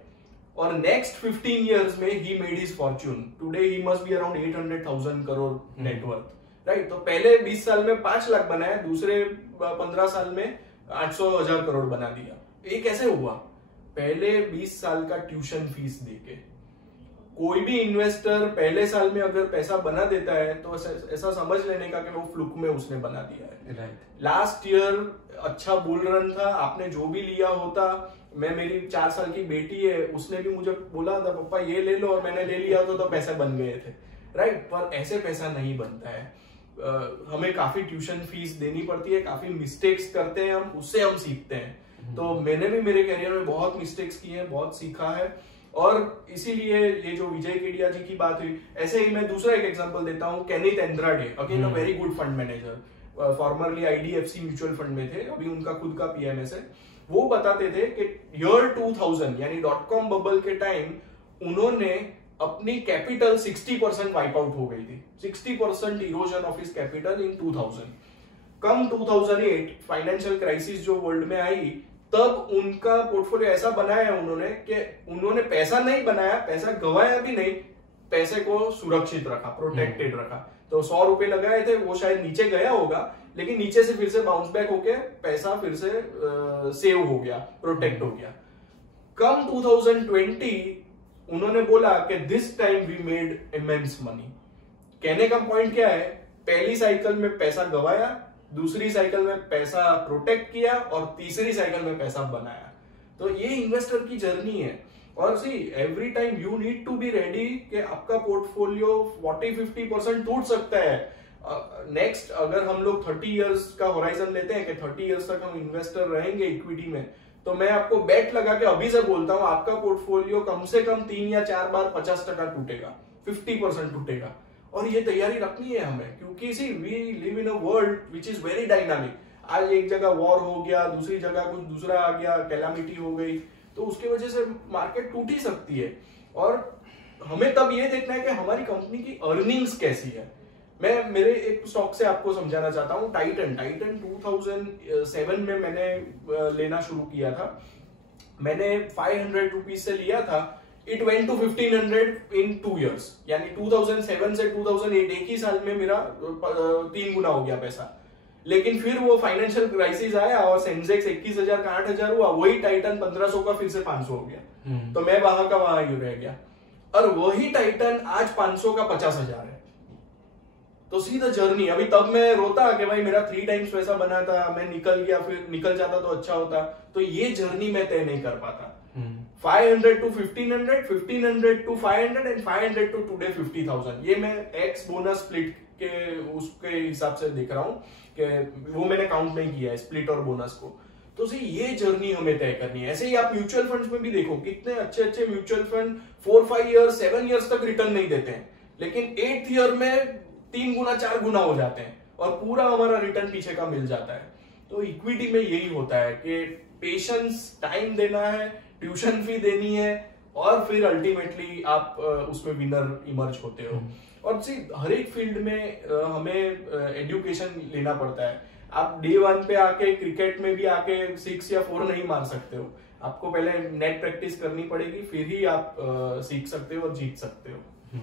और नेक्स्ट 15 इयर्स में he made his Fortune. Today he must be around 800,000 crore net worth, right. तो पहले 20 साल में 5 लाख बनाया, दूसरे 15 साल में 800,000 करोड़ बना दिया। ये कैसे हुआ? पहले 20 साल का ट्यूशन फीस देके। कोई भी इन्वेस्टर पहले साल में अगर पैसा बना देता है तो ऐसा समझ लेने का कि वो फ्लुक में उसने बना दिया है, राइट। लास्ट ईयर अच्छा बुल रन था, आपने जो भी लिया होता, मेरी 4 साल की बेटी है, उसने भी मुझे बोला था पापा ये ले लो, और मैंने ले लिया तो पैसे बन गए थे, राइट। पर ऐसे पैसा नहीं बनता है। हमें काफी ट्यूशन फीस देनी पड़ती है, काफी मिस्टेक्स करते हैं हम, उससे हम सीखते हैं। तो मैंने भी मेरे करियर में बहुत मिस्टेक्स किए हैं, बहुत सीखा है, और इसीलिए ये जो विजय केडिया जी की बात हुई, ऐसे ही मैं दूसरा एक एग्जांपल देता हूँ, Kenneth Andrade, again a very good fund manager, formerly IDFC mutual fund में थे, अभी उनका खुद का PMS है। वो बताते थे कि ईयर 2000 यानी .com बबल के टाइम उन्होंने अपनी कैपिटल 60% वाइप आउट हो गई थी, 60% erosion of his capital in 2000। Come 2008 financial crisis जो वर्ल्ड में आई, तब उनका पोर्टफोलियो ऐसा बनाया उन्होंने कि उन्होंने पैसा नहीं बनाया, पैसा गवाया भी नहीं, पैसे को सुरक्षित रखा, प्रोटेक्टेड रखा। तो 100 रुपए लगाए थे, वो शायद नीचे गया होगा, लेकिन नीचे से फिर से बाउंस बैक होके पैसा फिर से सेव हो गया, प्रोटेक्ट हो गया। कम 2020 उन्होंने बोला कि this time we made immense money. कहने का पॉइंट क्या है? पहली साइकिल में पैसा गवाया, दूसरी साइकिल में पैसा प्रोटेक्ट किया, और तीसरी साइकिल में पैसा बनाया। तो ये इन्वेस्टर की जर्नी है। और see every time you need to be ready कि आपका पोर्टफोलियो 40-50% टूट सकता है। नेक्स्ट अगर हम लोग 30 इयर्स का होराइजन लेते हैं कि 30 इयर्स तक हम इन्वेस्टर रहेंगे इक्विटी में, तो मैं आपको बेट लगा के अभी से बोलता हूं, आपका पोर्टफोलियो कम से कम 3 या 4 बार 50% टूटेगा, 50% टूटेगा। और ये तैयारी रखनी है हमें, क्योंकि see we live in a world which is very dynamic. आज एक जगह वॉर हो गया, दूसरी जगह कुछ दूसरा आ गया, कैलामिटी हो गई, तो उसकी वजह से मार्केट टूट ही सकती है। और हमें तब ये देखना है कि हमारी कंपनी की अर्निंग्स कैसी है। मैं मेरे एक स्टॉक से आपको समझाना चाहता हूँ, टाइटन 2007 में मैंने लेना शुरू किया था। मैंने 500 रुपीज से लिया था, it went to 1500 in 2 years, यानी 2007 से 2008 एक ही साल में मेरा 3 गुना हो गया पैसा। लेकिन फिर वो फाइनेंशियल क्राइसिस आया और सेंसेक्स 21,000 का 8,000 हुआ, वही टाइटन 1500 का फिर से 500 हो गया। तो मैं वहां का वहां ही रह गया, और वही टाइटन आज 500 का 50,000 है। तो सी द जर्नी। अभी तब मैं रोता कि भाई मेरा 3 टाइम्स पैसा बना था, मैं निकल गया, फिर निकल जाता तो अच्छा होता। तो ये जर्नी मैं तय नहीं कर पाता। 500 to 1500, 1500 to 500 and 500 to today 50,000। ये मैं एक्स बोनस स्प्लिट के उसके हिसाब से देख रहा हूं कि वो मैंने काउंट नहीं किया है स्प्लिट और बोनस को। तो सी ये जर्नी हमें तय करनी है। ऐसे ही आप म्यूचुअल फंड्स में भी देखो, कितने अच्छे अच्छे म्यूचुअल फंड 4-5 इयर्स 7 इयर्स तक रिटर्न नहीं देते हैं, लेकिन 8th ईयर में 3 गुना 4 गुना हो जाते हैं, और पूरा हमारा रिटर्न पीछे का मिल जाता है। तो इक्विटी में यही होता है कि पेशेंस, टाइम देना है, ट्यूशन फी देनी है, और फिर अल्टीमेटली आप उसमें विनर इमर्ज होते हो। और सी हर एक फील्ड में हमें एजुकेशन लेना पड़ता है। आप डे 1 पे आके क्रिकेट में भी आके 6 या 4 नहीं मार सकते हो। आपको पहले नेट प्रैक्टिस करनी पड़ेगी, फिर ही आप सीख सकते हो और जीत सकते हो।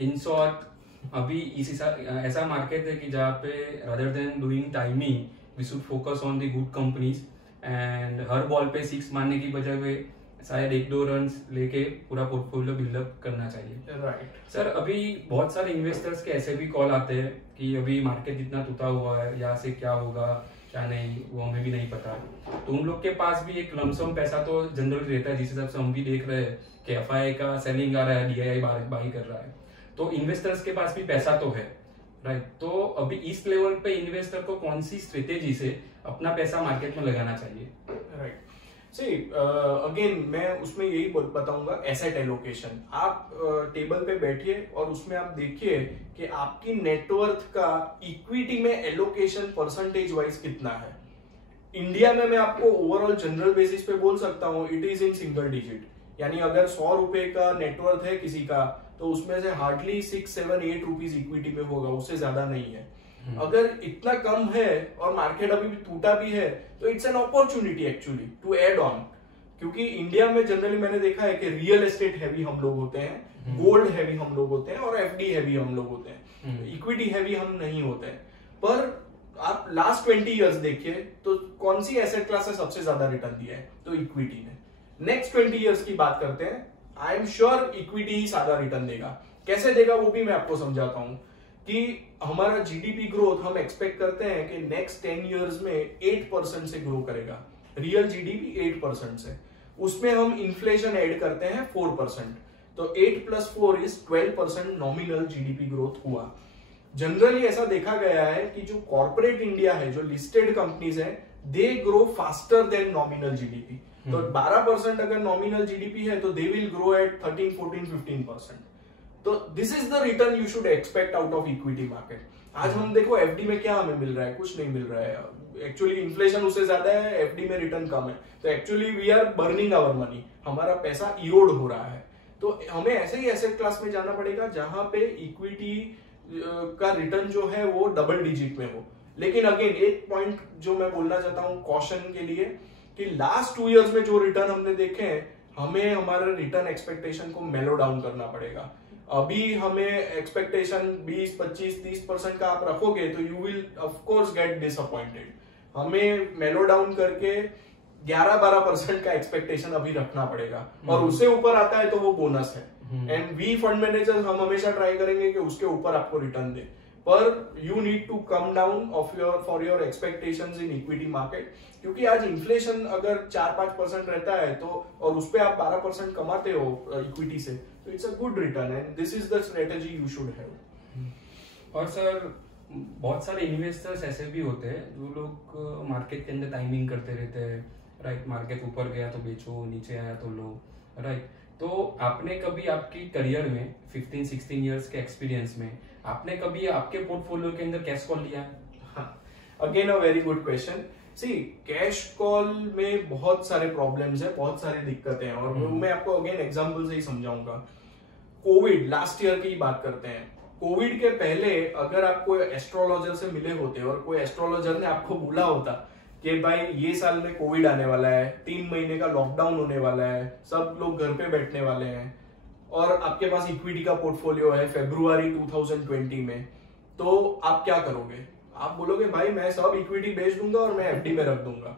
इन शॉर्ट, अभी ऐसा मार्केट है कि जहाँ पे rather than doing timing we should focus on the good companies and her ball पे 6 मारने की बजाय शायद 1-2 रन लेके पूरा पोर्टफोलियो बिल्डअप करना चाहिए। राइट सर, अभी बहुत सारे इन्वेस्टर्स के ऐसे भी कॉल आते हैं कि अभी मार्केट इतना टूटा हुआ है, यहाँ से क्या होगा क्या नहीं वो हमें भी नहीं पता। तो उन लोग के पास भी एक लमसम पैसा तो जनरली रहता है, जिस हिसाब से हम भी देख रहे हैं कि एफआई का सेलिंग आ रहा है, डीआई बाई कर रहा है, तो इन्वेस्टर्स के पास भी पैसा तो है, राइट। तो अभी इस लेवल पे इन्वेस्टर को कौन सी स्ट्रेटेजी से अपना पैसा मार्केट में लगाना चाहिए? राइट सी अगेन मैं उसमें यही बताऊंगा, एसेट एलोकेशन। आप टेबल पे बैठिए और उसमें आप देखिए कि आपकी नेटवर्थ का इक्विटी में एलोकेशन परसेंटेज वाइज कितना है। इंडिया में मैं आपको ओवरऑल जनरल बेसिस पे बोल सकता हूँ, it is in single digit. यानी अगर 100 रुपए का नेटवर्थ है किसी का, तो उसमें से हार्डली 6, 7, 8 रुपीज इक्विटी में होगा, उससे ज्यादा नहीं है। अगर इतना कम है और मार्केट अभी भी टूटा भी है, तो it's an opportunity actually to add on. क्योंकि इंडिया में जनरली मैंने देखा है कि रियल एस्टेट हैवी हम लोग होते हैं, गोल्ड हैवी हम लोग होते हैं और एफडी हैवी हम लोग होते हैं, इक्विटी हैवी हम नहीं होते हैं। पर आप लास्ट 20 इयर्स देखिए तो कौन सी एसेट क्लास ने सबसे ज्यादा रिटर्न दिया है? तो इक्विटी ने। नेक्स्ट 20 इयर्स की बात करते हैं, आई एम श्योर इक्विटी ही ज्यादा रिटर्न देगा। कैसे देगा वो भी मैं आपको समझाता हूं कि हमारा जीडीपी ग्रोथ हम एक्सपेक्ट करते हैं कि नेक्स्ट 10 इयर्स में 8% से ग्रो करेगा। रियल जीडीपी 8% से, उसमें हम इन्फ्लेशन ऐड करते हैं 4%, तो 8 + 4 इज 12% नॉमिनल जीडीपी ग्रोथ हुआ। जनरली ऐसा देखा गया है कि जो कॉर्पोरेट इंडिया है, जो लिस्टेड कंपनीज है, they grow faster than nominal GDP. तो 12% अगर नॉमिनल जीडीपी है तो दे विल ग्रो एट 13, 14, 15%। तो this is the return you should expect out of equity market. आज हम देखो एफडी में क्या हमें मिल रहा है, कुछ नहीं मिल रहा है। एक्चुअली इन्फ्लेशन उससे ज्यादा है, एफडी में रिटर्न कम है, तो actually we are burning our money, हमारा पैसा इरोड हो रहा है। तो हमें ऐसे ही एसेट क्लास में जाना पड़ेगा जहां पे इक्विटी का रिटर्न जो है वो डबल डिजिट में हो। लेकिन अगेन एक पॉइंट जो मैं बोलना चाहता हूं कॉशन के लिए, कि लास्ट 2 इयर्स में जो रिटर्न हमने देखे हैं, हमें हमारे रिटर्न एक्सपेक्टेशन को मेलो डाउन करना पड़ेगा। अभी हमें एक्सपेक्टेशन 20, 25, 30% का आप रखोगे तो you will of course get disappointed. हमें मेलो डाउन करके 11-12% का एक्सपेक्टेशन अभी रखना पड़ेगा, और उससे ऊपर आता है तो वो बोनस है। एंड वी फंड मैनेजर हम हमेशा ट्राई करेंगे कि उसके ऊपर आपको रिटर्न दे, पर you need to come down for your expectations in equity market. क्योंकि आज इन्फ्लेशन अगर 4-5% रहता है तो, और उस पर आप 12% कमाते हो इक्विटी से, तो it's a good return and this is the strategy you should have. और सर, बहुत सारे इन्वेस्टर्स ऐसे भी होते हैं जो लोग मार्केट के अंदर टाइमिंग करते रहते हैं, राइट। मार्केट ऊपर गया तो बेचो, नीचे आया तो लो, राइट। तो आपने कभी आपकी करियर में 15-16 इयर्स के एक्सपीरियंस में आपने कभी आपके पोर्टफोलियो के अंदर कैश कॉल लिया? Again a very good question. See, cash call में बहुत सारे प्रॉब्लम्स है, बहुत सारी दिक्कतें हैं, और मैं आपको अगेन एग्जांपल से ही समझाऊंगा। कोविड लास्ट ईयर की बात करते हैं। कोविड के पहले अगर आप कोई एस्ट्रोलॉजर से मिले होते और कोई एस्ट्रोलॉजर ने आपको बोला होता कि भाई ये साल में कोविड आने वाला है, 3 महीने का लॉकडाउन होने वाला है, सब लोग घर पे बैठने वाले हैं, और आपके पास इक्विटी का पोर्टफोलियो है फरवरी 2020 में, तो आप क्या करोगे? आप बोलोगे भाई मैं सब इक्विटी बेच दूंगा और मैं एफडी में रख दूंगा।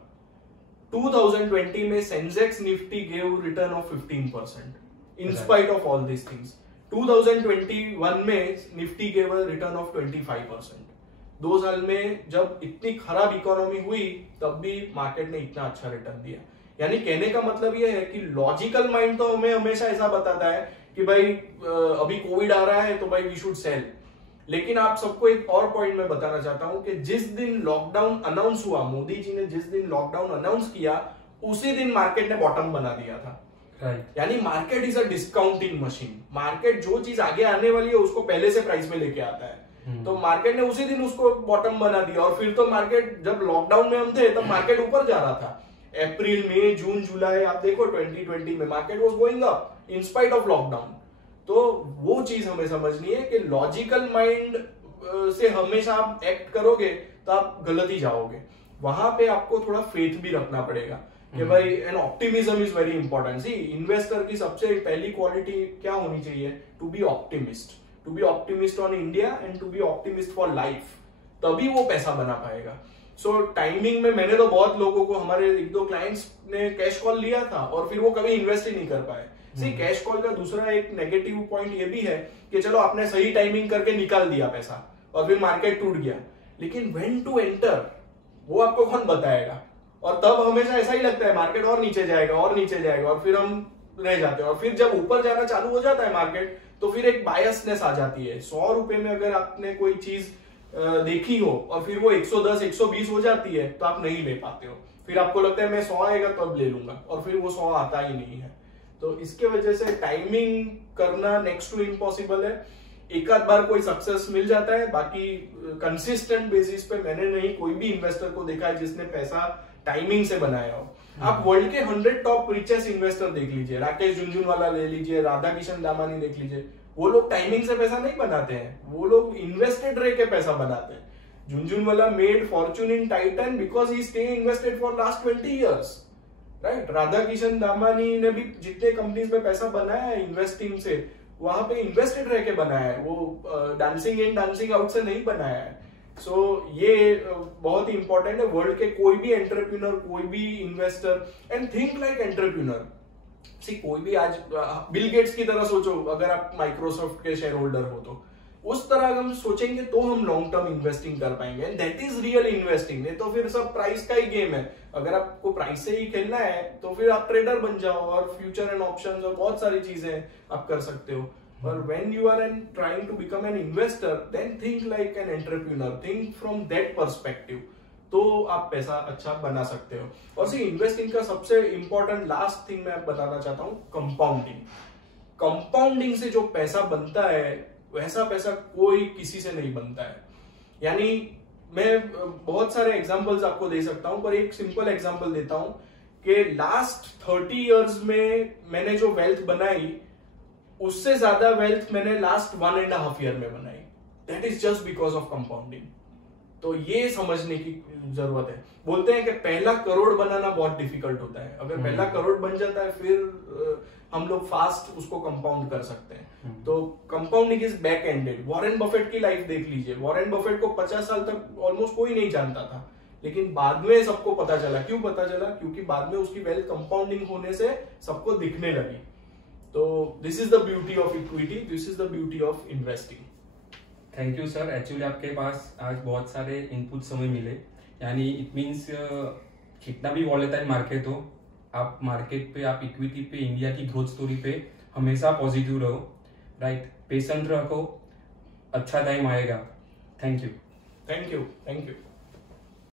2020 में Sensex Nifty gave return of 15% in spite of all this things. 2021 में निफ्टी गेव रिटर्न ऑफ 25%। 2 साल में जब इतनी खराब इकोनॉमी हुई तब भी मार्केट ने इतना अच्छा रिटर्न दिया। यानी कहने का मतलब यह है कि लॉजिकल माइंड तो हमें हमेशा ऐसा बताता है कि भाई अभी कोविड आ रहा है तो भाई वी शुड सेल। लेकिन आप सबको एक और पॉइंट मैं बताना चाहता हूं कि जिस दिन लॉकडाउन अनाउंस हुआ, मोदी जी ने जिस दिन लॉकडाउन अनाउंस किया, उसी दिन मार्केट ने बॉटम बना दिया था। यानी market is a discounting machine. Market जो चीज आगे आने वाली है उसको पहले से प्राइस में लेके आता है। तो मार्केट ने उसी दिन उसको बॉटम बना दिया, और फिर तो मार्केट, जब लॉकडाउन में हम थे तब मार्केट ऊपर जा रहा था। अप्रैल, मई, जून, जुलाई आप देखो 2020 में market was going up in spite of lockdown. तो वो चीज हमें समझनी है कि लॉजिकल माइंड से हमेशा आप एक्ट करोगे तो आप गलत ही जाओगे। वहां पे आपको थोड़ा फेथ भी रखना पड़ेगा। कि भाई an optimism is very important. See investor की सबसे पहली क्वालिटी क्या होनी चाहिए? To be optimist on India and to be optimist for life, तभी वो पैसा बना पाएगा। सो टाइमिंग में मैंने तो बहुत लोगों को, हमारे एक दो क्लाइंट्स ने कैश कॉल लिया था और फिर वो कभी इन्वेस्ट ही नहीं कर पाए। सी कैश कॉल का दूसरा एक नेगेटिव पॉइंट ये भी है कि चलो आपने सही टाइमिंग करके निकाल दिया पैसा और फिर मार्केट टूट गया, लेकिन व्हेन टू एंटर वो आपको कौन बताएगा? और तब हमेशा ऐसा ही लगता है मार्केट और नीचे जाएगा और फिर हम रह जाते हैं। और फिर जब ऊपर जाना चालू हो जाता है मार्केट, तो फिर एक बायसनेस आ जाती है। 100 रुपए में अगर आपने कोई चीज देखी हो और फिर वो 110 120 हो जाती है तो आप नहीं ले पाते हो। फिर आपको लगता है मैं 100 आएगा तब ले लूंगा, और फिर वो 100 आता ही नहीं है। तो इसके वजह से टाइमिंग करना नेक्स्ट टू इम्पॉसिबल है। एक आध बार कोई सक्सेस मिल जाता है, बाकी कंसिस्टेंट बेसिस पे मैंने नहीं कोई भी इन्वेस्टर को देखा है जिसने पैसा टाइमिंग से बनाया हो। आप वर्ल्ड के 100 टॉप रिचेस्ट इन्वेस्टर देख लीजिए, राकेश झुनझुनवाला ले लीजिए, राधा किशन दामानी देख लीजिए, वो लोग टाइमिंग से पैसा नहीं बनाते हैं, वो लोग इन्वेस्टेड रह के पैसा बनाते हैं। Jhunjhunwala made Fortune in Titan because he stay invested for last 20 years, right. Radha Kishan Damani ने भी जितने कंपनीज में पैसा बनाया है इन्वेस्टिंग से, वहां पे इन्वेस्टेड रह के बनाया है, वो डांसिंग इन डांसिंग आउट से नहीं बनाया है। सो ये बहुत ही इंपॉर्टेंट है। वर्ल्ड के कोई भी एंटरप्रेन्योर, कोई भी investor, and think like entrepreneur. See कोई भी आज बिल गेट्स की तरह सोचो, अगर आप माइक्रोसॉफ्ट के शेयर होल्डर हो तो उस तरह हम सोचेंगे तो हम लॉन्ग टर्म इन्वेस्टिंग कर पाएंगे, and that is real investing. नहीं तो फिर सब प्राइस का ही गेम है। अगर आपको प्राइस से ही खेलना है तो फिर आप ट्रेडर बन जाओ और फ्यूचर एंड ऑप्शंस और बहुत सारी चीजें आप कर सकते हो। और when you are trying to become an investor, then think like an entrepreneur, think from that perspective, तो आप पैसा अच्छा बना सकते हो। और सी इन्वेस्टिंग का सबसे इंपॉर्टेंट लास्ट थिंग मैं बताना चाहता हूँ, कंपाउंडिंग। कंपाउंडिंग से जो पैसा बनता है वैसा पैसा कोई किसी से नहीं बनता है। यानी मैं बहुत सारे एग्जांपल्स आपको दे सकता हूं, पर एक सिंपल एग्जांपल देता हूं कि लास्ट 30 इयर्स में मैंने जो वेल्थ बनाई उससे ज्यादा वेल्थ मैंने लास्ट 1.5 ईयर में बनाई। That is just because of compounding. तो ये समझने की जरूरत है। बोलते हैं कि पहला करोड़ बनाना बहुत डिफिकल्ट होता है। अगर पहला करोड़ बन जाता है फिर हम लोग फास्ट उसको कंपाउंड कर सकते हैं। तो compounding is back ended. Warren Buffett की लाइफ देख लीजिए। वॉरेन बफेट को 50 साल तक ऑलमोस्ट कोई नहीं जानता था, लेकिन बाद में सबको पता चला। क्यों पता चला? क्योंकि बाद में उसकी वेल्थ कंपाउंडिंग होने से सबको दिखने लगी। तो this is the beauty of equity, this is the beauty of investing. Thank you sir. Actually आपके पास आज बहुत सारे इनपुट समय मिले। यानी इट मीन्स कितना भी वॉलेटाइल मार्केट हो, आप मार्केट पे, आप इक्विटी पे, इंडिया की ग्रोथ स्टोरी पे हमेशा पॉजिटिव रहो, राइट। पेशेंट रखो, अच्छा टाइम आएगा। Thank you. Thank you. Thank you.